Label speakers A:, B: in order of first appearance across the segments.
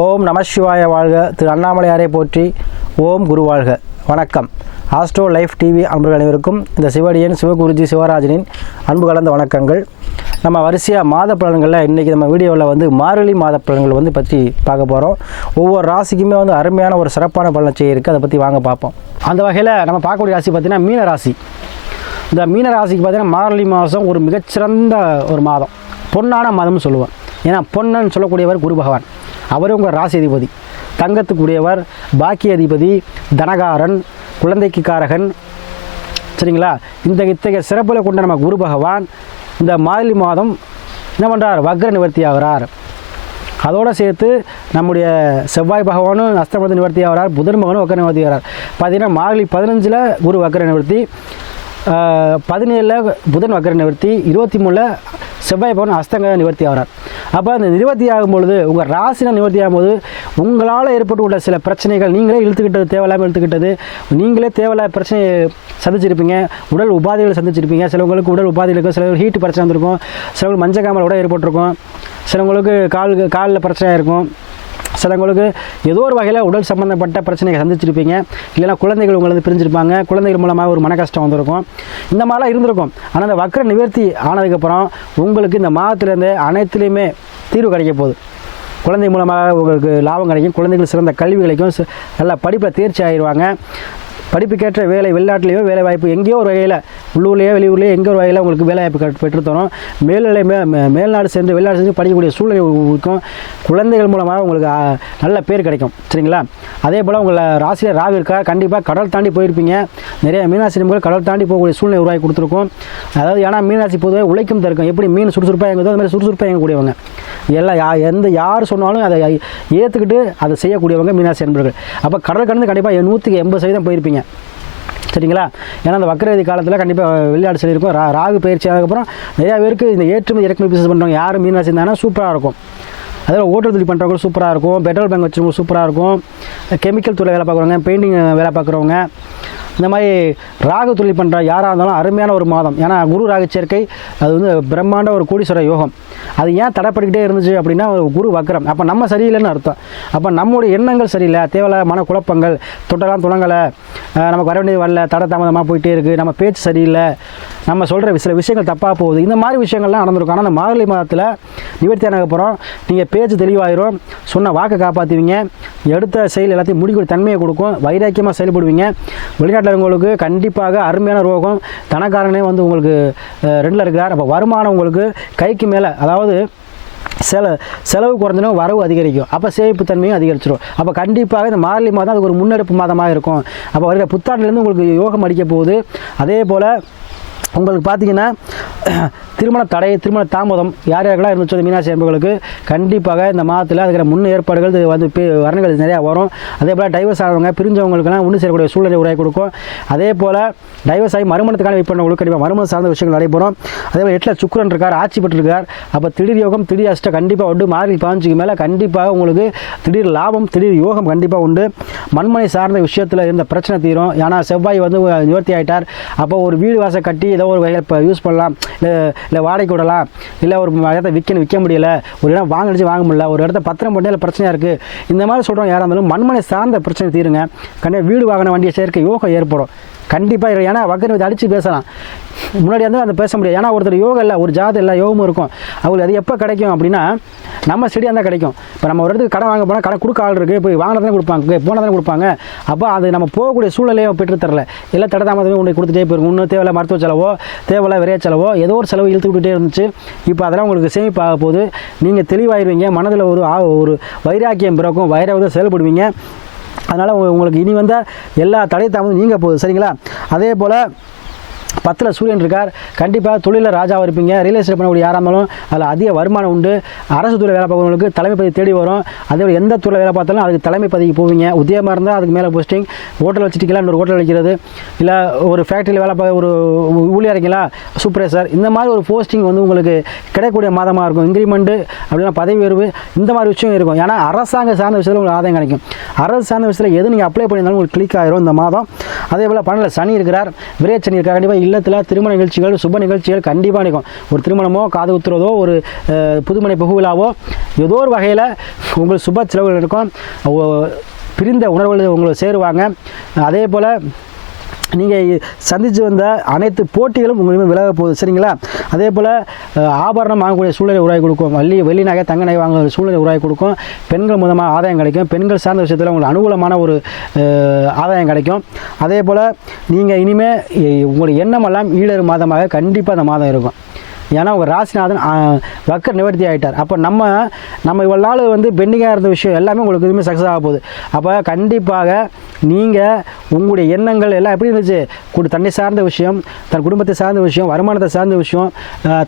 A: ஓம் நமசிவாய வாழ்க திரு அண்ணாமலையாரை போற்றி ஓம் குரு வாழ்க வணக்கம் ஆஸ்ட்ரோ லைஃப் டிவி அன்பர்கள் அனைவருக்கும் இந்த சிவடியன் சிவகுருஜி சிவராஜனின் அன்பு கலந்த வணக்கங்கள் நம்ம வரிசையாக மாத பலன்களில் இன்றைக்கி நம்ம வீடியோவில் வந்து மாரளி மாத பலன்கள் வந்து பற்றி பார்க்க போகிறோம் ஒவ்வொரு ராசிக்குமே வந்து அருமையான ஒரு சிறப்பான பலன் செய்ய இருக்குது அதை பற்றி வாங்க பார்ப்போம் அந்த வகையில் நம்ம பார்க்கக்கூடிய ராசி பார்த்திங்கன்னா மீன ராசி இந்த மீன ராசிக்கு பார்த்திங்கன்னா மாரளி மாதம் ஒரு மிகச்சிறந்த ஒரு மாதம் பொன்னான மாதம்னு சொல்லுவேன் ஏன்னா பொன்னன்னு சொல்லக்கூடியவர் குரு பகவான் அவரே உங்கள் ராசி அதிபதி தங்கத்துக்குரியவர் பாக்கிய அதிபதி தனகாரன் குழந்தைக்கு காரகன் சரிங்களா இந்த இத்தகைய சிறப்பில் கொண்ட நம்ம குரு பகவான் இந்த மாதிரி மாதம் என்ன பண்ணுறார் வக்ர நிவர்த்தி ஆகிறார் அதோடு சேர்த்து நம்முடைய செவ்வாய் பகவானும் அஸ்தமத்தை நிவர்த்தி ஆகிறார் புதன் மகனும் வக்கர நிவர்த்தி ஆகிறார் பார்த்தீங்கன்னா மார்கழி பதினஞ்சில் குரு வக்கர நிவர்த்தி பதினேழில் புதன் வக்கர நிவர்த்தி இருபத்தி மூணில் செவ்வாய் பவன் அஸ்தங்க நிவர்த்தி ஆகிறார் அப்போ அந்த நிவர்த்தி ஆகும் பொழுது உங்கள் ராசினா நிவர்த்தி ஆகும்போது உங்களால் ஏற்பட்டு உள்ள சில பிரச்சனைகள் நீங்களே இழுத்துக்கிட்டது தேவையில்லாமல் இழுத்துக்கிட்டது நீங்களே தேவையில்லாத பிரச்சனையை சந்திச்சிருப்பீங்க உடல் உபாதைகளை சந்திச்சிருப்பீங்க சிலவங்களுக்கு உடல் உபாதைகள் இருக்கும் சிலவங்களுக்கு ஹீட் பிரச்சனை வந்திருக்கும் சிலவங்களுக்கு மஞ்சள் காமல் உட ஏற்பட்டிருக்கும் சிலவங்களுக்கு கால் காலில் பிரச்சனையாக இருக்கும் சிலவங்களுக்கு ஏதோ ஒரு வகையில் உடல் சம்மந்தப்பட்ட பிரச்சனைகள் சந்திச்சிருப்பீங்க இல்லைன்னா குழந்தைகள் உங்களை வந்து பிரிஞ்சிருப்பாங்க குழந்தைகள் மூலமாக ஒரு மன கஷ்டம் வந்திருக்கும் இந்த மாதிரிலாம் இருந்திருக்கும் ஆனால் அந்த வக்கர நிவர்த்தி ஆனதுக்கப்புறம் உங்களுக்கு இந்த மாதத்துலேருந்து அனைத்துலேயுமே தீர்வு கிடைக்க போகுது குழந்தை மூலமாக உங்களுக்கு லாபம் கிடைக்கும் குழந்தைகள் சிறந்த கல்வி கிடைக்கும் நல்லா படிப்பில் தேர்ச்சி ஆயிடுவாங்க படிப்புக்கேற்ற வேலை வெளிநாட்டிலேயோ வேலை வாய்ப்பு எங்கேயோ ஒரு வகையில் உள்ளூர்லேயோ வெளியூர்லேயோ எங்கே ஒரு வகையில் உங்களுக்கு வேலை வாய்ப்பு பெற்றுத்தரும் மேல்நிலை மே மேல்நாடு சென்று வெளிநாடு சென்று படிக்கக்கூடிய சூழ்நிலை இருக்கும் குழந்தைகள் மூலமாக உங்களுக்கு நல்ல பேர் கிடைக்கும் சரிங்களா அதே போல் உங்களை ராசியில் ராகு இருக்கா கண்டிப்பாக கடல் தாண்டி போயிருப்பீங்க நிறைய மீனாசி நிமிடங்கள் கடல் தாண்டி போகக்கூடிய சூழ்நிலை உருவாக்கி கொடுத்துருக்கும் அதாவது ஏன்னா மீனாசி பொதுவாக உழைக்கும் தருக்கும் எப்படி மீன் சுறுசுறுப்பாக எங்குதோ அது மாதிரி சுறுசுறுப்பாக எங்கக்கூடியவங்க எல்லாம் யா எந்த யார் சொன்னாலும் அதை ஏற்றுக்கிட்டு அதை செய்யக்கூடியவங்க மீனாசி அன்பர்கள் அப்போ கடல் கடந்து கண்டிப்பாக நூற்றுக்கு எண்பது சதவீதம் போயிருப்பீங்க சரிங்களா ஏன்னா அந்த வக்கரவதி காலத்தில் கண்டிப்பாக வெளிநாடு சொல்லியிருக்கும் ரா ராகு பயிற்சி ஆனதுக்கப்புறம் நிறையா பேருக்கு இந்த ஏற்றுமதி இறக்குமதி பிசினஸ் பண்ணுறவங்க யார் மீனாசி இருந்தாலும் சூப்பராக இருக்கும் அதில் ஓட்டல் தொழில் பண்ணுறவங்க சூப்பராக இருக்கும் பெட்ரோல் பேங்க் வச்சுருவங்க சூப்பராக இருக்கும் கெமிக்கல் துறை வேலை பார்க்குறவங்க பெயிண்டிங் வேலை பார்க்குறவங்க இந்த மாதிரி ராகு துளி பண்ணுற யாராக இருந்தாலும் அருமையான ஒரு மாதம் ஏன்னா குரு ராகு சேர்க்கை அது வந்து பிரம்மாண்ட ஒரு கோடீஸ்வர யோகம் அது ஏன் தடைப்பட்டுக்கிட்டே இருந்துச்சு அப்படின்னா ஒரு குரு வக்கரம் அப்போ நம்ம சரியில்லைன்னு அர்த்தம் அப்போ நம்மளுடைய எண்ணங்கள் சரியில்லை தேவையில்ல மன குழப்பங்கள் தொட்டெல்லாம் துணங்கலை நமக்கு வர வேண்டியது வரல தடை தாமதமாக போயிட்டே இருக்குது நம்ம பேச்சு சரியில்லை நம்ம சொல்கிற சில விஷயங்கள் தப்பாக போகுது இந்த மாதிரி விஷயங்கள்லாம் நடந்திருக்கும் ஆனால் அந்த மார்கழி மாதத்தில் நிவர்த்தி அப்புறம் நீங்கள் பேச்சு தெளிவாயிரும் சொன்ன வாக்கை காப்பாற்றுவீங்க எடுத்த செயல் எல்லாத்தையும் முடிக்கூடிய தன்மையை கொடுக்கும் வைராக்கியமாக செயல்படுவீங்க வெளிநாட்டு தமிழ்நாட்டில் உங்களுக்கு கண்டிப்பாக அருமையான ரோகம் தனக்காரனே வந்து உங்களுக்கு ரெண்டில் இருக்கிறார் அப்போ வருமானம் உங்களுக்கு கைக்கு மேலே அதாவது செல செலவு குறைஞ்சினா வரவு அதிகரிக்கும் அப்போ சேமிப்பு தன்மையும் அதிகரிச்சிடும் அப்போ கண்டிப்பாக இந்த மார்கழி மாதம் அதுக்கு ஒரு முன்னெடுப்பு மாதமாக இருக்கும் அப்போ வருகிற புத்தாண்டிலேருந்து உங்களுக்கு யோகம் அடிக்க போகுது அதே போல் உங்களுக்கு பார்த்தீங்கன்னா திருமண தடை திருமண தாமதம் யார் யாருக்கெல்லாம் இருந்துச்சு மீனாட்சி அன்புகளுக்கு கண்டிப்பாக இந்த மாதத்தில் அதுக்கிற முன் ஏற்பாடுகள் வந்து வரணுகள் நிறையா வரும் அதே போல் டைவர்ஸ் ஆனவங்க பிரிஞ்சவங்களுக்கெல்லாம் ஒன்று சேரக்கூடிய சூழ்நிலை உரையை கொடுக்கும் அதே போல் டைவர்ஸ் ஆகி மறுமணத்துக்கான வெயிட் பண்ணவங்களுக்கு கண்டிப்பாக மறுமணம் சார்ந்த விஷயங்கள் நடைபெறும் அதே போல் எட்டில் சுக்கரன் இருக்கார் ஆட்சி பெற்றிருக்கார் அப்போ திடீர் யோகம் திடீர் அஷ்டம் கண்டிப்பாக உண்டு மாறி பாஞ்சுக்கு மேலே கண்டிப்பாக உங்களுக்கு திடீர் லாபம் திடீர் யோகம் கண்டிப்பாக உண்டு மண்மனை சார்ந்த விஷயத்தில் இருந்த பிரச்சனை தீரும் ஏன்னா செவ்வாய் வந்து நிவர்த்தி ஆகிட்டார் அப்போ ஒரு வீடு வாசல் கட்டி ஏதோ ஒரு வகையில் இப்போ யூஸ் பண்ணலாம் இல்லை இல்லை வாடகைக்கு விடலாம் இல்லை ஒரு இடத்த விற்கணும் விற்க முடியல ஒரு இடம் வாங்கிடுச்சு வாங்க முடியல ஒரு இடத்த பத்திரம் போட்டால் இல்லை பிரச்சனையாக இருக்குது இந்த மாதிரி சொல்கிறோம் யாராக இருந்தாலும் மண்மனை சார்ந்த பிரச்சனை தீருங்க கண்டிப்பாக வீடு வாங்கின வண்டியை சேர்க்க யோகம் ஏற்படும் கண்டிப்பாக ஏன்னா வக்கர் வித்தை அடித்து பேசலாம் முன்னாடி வந்து அதை பேச முடியாது ஏன்னா ஒருத்தர் யோகம் இல்லை ஒரு ஜாதம் இல்லை யோகமும் இருக்கும் அவங்களுக்கு அது எப்போ கிடைக்கும் அப்படின்னா நம்ம ஸ்டடியாக தான் கிடைக்கும் இப்போ நம்ம ஒரு இடத்துக்கு கடை வாங்க போனால் கடை கொடுக்க ஆள் இருக்குது போய் வாங்கினதானே கொடுப்பாங்க போனதானே கொடுப்பாங்க அப்போ அது நம்ம போகக்கூடிய சூழலையும் பெற்றுத்தரல எல்லாம் தடதாமதமே உங்களுக்கு கொடுத்துட்டே போயிருக்கும் இன்னும் தேவையில்ல மருத்துவ செலவோ தேவையில்ல விரைய செலவோ ஏதோ ஒரு செலவு இழுத்து விட்டுட்டே இருந்துச்சு இப்போ அதெல்லாம் உங்களுக்கு சேமிப்பாக போது நீங்கள் தெளிவாயிருவீங்க மனதில் ஒரு ஒரு வைராக்கியம் பிறக்கும் வைரவதை செயல்படுவீங்க அதனால் உங்களுக்கு இனி வந்த எல்லா தடை தாமதம் நீங்கள் போகுது சரிங்களா அதே போல் பத்தில் சூரியன் இருக்கார் கண்டிப்பாக தொழிலில் ராஜாவாக இருப்பீங்க ரியல் எஸ்டேட் பண்ணக்கூடிய யாராக இருந்தாலும் அதில் அதிக வருமானம் உண்டு அரசு துறை வேலை பார்க்கறவங்களுக்கு தலைமை பதவி தேடி வரும் அதே எந்த துறையில் வேலை பார்த்தாலும் அதுக்கு தலைமை பதவிக்கு போவீங்க உத்தியமாக இருந்தால் அதுக்கு மேலே போஸ்டிங் ஹோட்டல் வச்சுட்டிங்களா இன்னொரு ஹோட்டல் வைக்கிறது இல்லை ஒரு ஃபேக்ட்ரியில் வேலை பார்க்க ஒரு ஊழியாக இருக்கீங்களா சார் இந்த மாதிரி ஒரு போஸ்டிங் வந்து உங்களுக்கு கிடைக்கக்கூடிய மாதமாக இருக்கும் இன்க்ரிமெண்ட்டு அப்படின்னா பதவி உயர்வு இந்த மாதிரி விஷயம் இருக்கும் ஏன்னா அரசாங்க சார்ந்த விஷயத்தில் உங்களுக்கு ஆதாயம் கிடைக்கும் அரசு சார்ந்த விஷயத்தில் எது நீங்கள் அப்ளை பண்ணியிருந்தாலும் உங்களுக்கு கிளிக் ஆகிரும் இந்த மாதம் அதே போல் பண்ணல சனி இருக்கிறார் விரைய சனி இருக்கார் கண்டிப்பாக இல்லத்தில் திருமண நிகழ்ச்சிகள் சுப நிகழ்ச்சிகள் கண்டிப்பாக நிற்கும் ஒரு திருமணமோ காது குத்துறதோ ஒரு புதுமனை புகுவிழாவோ ஏதோ ஒரு வகையில் உங்கள் சுப செலவுகள் இருக்கும் பிரிந்த உணர்வுகள் உங்களை சேருவாங்க அதே போல் நீங்கள் சந்தித்து வந்த அனைத்து போட்டிகளும் உங்களுக்கு விலக போகுது சரிங்களா அதே போல் ஆபரணம் வாங்கக்கூடிய சூழ்நிலை உருவாகி கொடுக்கும் வள்ளி வெள்ளி நகை தங்க நகை வாங்கக்கூடிய சூழ்நிலை உருவாகி கொடுக்கும் பெண்கள் மூலமாக ஆதாயம் கிடைக்கும் பெண்கள் சார்ந்த விஷயத்தில் உங்களுக்கு அனுகூலமான ஒரு ஆதாயம் கிடைக்கும் அதே போல் நீங்கள் இனிமேல் உங்களுடைய எண்ணமெல்லாம் ஈழறு மாதமாக கண்டிப்பாக அந்த மாதம் இருக்கும் ஏன்னா அவர் ராசிநாதன் வக்கர் நிவர்த்தி ஆகிட்டார் அப்போ நம்ம நம்ம இவ்வளோ நாள் வந்து பெண்டிங்காக இருந்த விஷயம் எல்லாமே உங்களுக்கு எதுவுமே சக்ஸஸ் ஆக போகுது அப்போ கண்டிப்பாக நீங்கள் உங்களுடைய எண்ணங்கள் எல்லாம் எப்படி இருந்துச்சு தன்னை சார்ந்த விஷயம் தன் குடும்பத்தை சார்ந்த விஷயம் வருமானத்தை சார்ந்த விஷயம்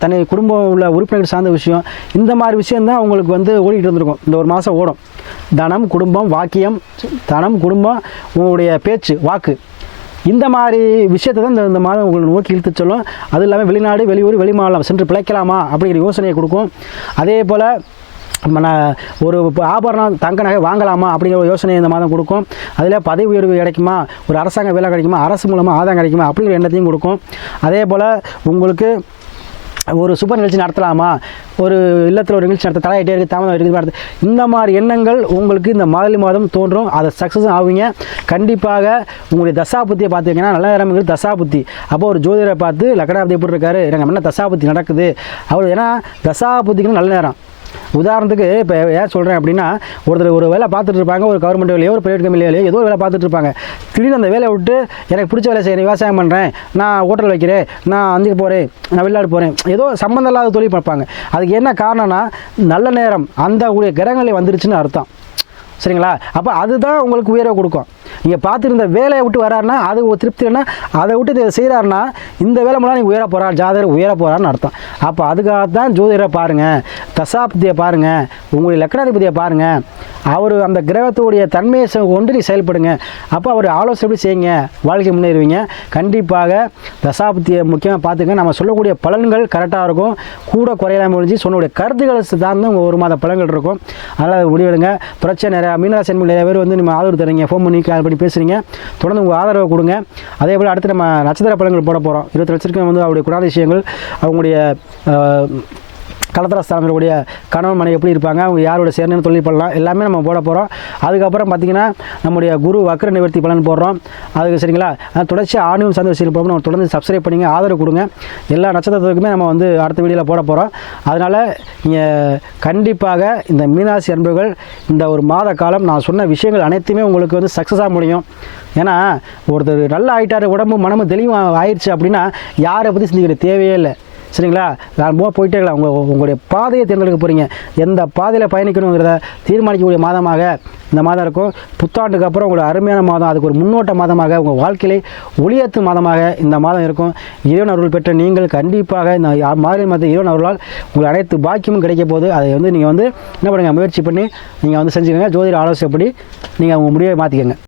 A: தன்னை குடும்பம் உள்ள உறுப்பினர்கள் சார்ந்த விஷயம் இந்த மாதிரி விஷயந்தான் உங்களுக்கு வந்து ஓடிக்கிட்டு இருந்திருக்கும் இந்த ஒரு மாதம் ஓடும் தனம் குடும்பம் வாக்கியம் தனம் குடும்பம் உங்களுடைய பேச்சு வாக்கு இந்த மாதிரி விஷயத்தை தான் இந்த மாதம் உங்களை நோக்கி இழுத்து சொல்லும் அது இல்லாமல் வெளிநாடு வெளியூர் வெளிமாநிலம் சென்று பிழைக்கலாமா அப்படிங்கிற யோசனையை கொடுக்கும் அதே போல் ஒரு ஆபரணம் தங்க நகை வாங்கலாமா அப்படிங்கிற ஒரு யோசனை இந்த மாதம் கொடுக்கும் அதில் பதவி உயர்வு கிடைக்குமா ஒரு அரசாங்க வேலை கிடைக்குமா அரசு மூலமாக ஆதாயம் கிடைக்குமா அப்படிங்கிற எண்ணத்தையும் கொடுக்கும் அதே போல் உங்களுக்கு ஒரு சூப்பர் நிகழ்ச்சி நடத்தலாமா ஒரு இல்லத்தில் ஒரு நிகழ்ச்சி நடத்த தலையிட்டே இருக்குது தாமதம் இருக்குது இந்த மாதிரி எண்ணங்கள் உங்களுக்கு இந்த மாதிரி மாதம் தோன்றும் அதை சக்ஸஸ் ஆவீங்க கண்டிப்பாக உங்களுடைய தசா புத்தியை பார்த்துக்கிங்கன்னா நல்ல தசா புத்தி அப்போ ஒரு ஜோதிடரை பார்த்து லக்கடாபதி எப்படி இருக்காரு எனக்கு என்ன புத்தி நடக்குது அவர் ஏன்னா தசா தசாபுத்திக்கு நல்ல நேரம் உதாரணத்துக்கு இப்போ ஏன் சொல்கிறேன் அப்படின்னா ஒருத்தர் ஒரு வேலை பார்த்துட்டு இருப்பாங்க ஒரு கவர்மெண்ட் வேலையோ ஒரு பிரைவேட் கம்பெனி வேலையோ ஏதோ ஒரு வேலை பார்த்துட்டு இருப்பாங்க திடீர்னு அந்த வேலையை விட்டு எனக்கு பிடிச்ச வேலை செய்கிறேன் விவசாயம் பண்ணுறேன் நான் ஹோட்டல் வைக்கிறேன் நான் அந்துக்கு போகிறேன் நான் வெளிநாடு போகிறேன் ஏதோ சம்மந்தம் இல்லாத தொழில் பார்ப்பாங்க அதுக்கு என்ன காரணம்னா நல்ல நேரம் அந்த கிரகங்களை வந்துருச்சுன்னு அர்த்தம் சரிங்களா அப்போ அதுதான் உங்களுக்கு உயர்வை கொடுக்கும் நீங்கள் பார்த்துருந்த வேலையை விட்டு வராருன்னா அது ஒரு திருப்தினா அதை விட்டு இதை செய்கிறாருன்னா இந்த வேலை மூலம் நீங்கள் உயர போகிறார் ஜாதகர் உயர போகிறான்னு அர்த்தம் அப்போ அதுக்காக தான் ஜோதிடரை பாருங்கள் தசாப்தியை பாருங்கள் உங்களுடைய லக்னாதிபதியை பாருங்கள் அவர் அந்த கிரகத்துடைய தன்மையை கொண்டு நீ செயல்படுங்க அப்போ அவர் ஆலோசனை செய்யுங்க வாழ்க்கை முன்னேறுவீங்க கண்டிப்பாக தசாப்தியை முக்கியமாக பார்த்துங்க நம்ம சொல்லக்கூடிய பலன்கள் கரெக்டாக இருக்கும் கூட குறையலாம முடிஞ்சு சொன்னுடைய கருத்துக்களை சார்ந்து ஒரு மாத பலன்கள் இருக்கும் அதனால் முடிவெடுங்க பிரச்சனை நிறையா மீனராசி நிறைய பேர் வந்து நம்ம ஆதரவு தருங்க ஃபோன் பண்ணி கால் பண்ணி பேசுகிறீங்க தொடர்ந்து உங்கள் ஆதரவை கொடுங்க அதே போல் அடுத்து நம்ம நட்சத்திர பழங்கள் போட போகிறோம் இருபத்தி லட்சத்துக்கு வந்து அவருடைய குணாதிசயங்கள் அவங்களுடைய கலத்திரஸ்தானம் இருக்கக்கூடிய கணவன் மனைவி எப்படி இருப்பாங்க அவங்க யாரோட சேர்ந்து தொழில் பண்ணலாம் எல்லாமே நம்ம போட போகிறோம் அதுக்கப்புறம் பார்த்திங்கன்னா நம்முடைய குரு வக்ர நிவர்த்தி பலன் போடுறோம் அதுக்கு சரிங்களா தொடர்ச்சி ஆணியம் சார்ந்த விஷயம் போகிறோம் நம்ம தொடர்ந்து சப்ஸ்கிரைப் பண்ணிங்க ஆதரவு கொடுங்க எல்லா நட்சத்திரத்துக்குமே நம்ம வந்து அடுத்த வீடியோவில் போட போகிறோம் அதனால் நீங்கள் கண்டிப்பாக இந்த மீனாசி அன்புகள் இந்த ஒரு மாத காலம் நான் சொன்ன விஷயங்கள் அனைத்துமே உங்களுக்கு வந்து சக்ஸஸாக முடியும் ஏன்னா ஒருத்தர் நல்லா ஆகிட்டார் உடம்பு மனமும் தெளிவாக ஆயிடுச்சு அப்படின்னா யாரை பற்றி சிந்திக்கிற தேவையே இல்லை சரிங்களா போக போயிட்டே இருக்கலாம் உங்கள் உங்களுடைய பாதையை தேர்ந்தெடுக்க போகிறீங்க எந்த பாதையில் பயணிக்கணுங்கிறத தீர்மானிக்கக்கூடிய மாதமாக இந்த மாதம் இருக்கும் புத்தாண்டுக்கு அப்புறம் உங்களோட அருமையான மாதம் அதுக்கு ஒரு முன்னோட்ட மாதமாக உங்கள் வாழ்க்கையிலே ஒளியத்து மாதமாக இந்த மாதம் இருக்கும் இறைவன் அருள் பெற்ற நீங்கள் கண்டிப்பாக இந்த மாதிரி மாதம் இறைவன் அருளால் உங்கள் அனைத்து பாக்கியமும் கிடைக்க போது அதை வந்து நீங்கள் வந்து என்ன பண்ணுங்கள் முயற்சி பண்ணி நீங்கள் வந்து செஞ்சுக்கோங்க ஜோதிட ஆலோசனைப்படி நீங்கள் உங்கள் முடிவை மாற்றிக்கோங்க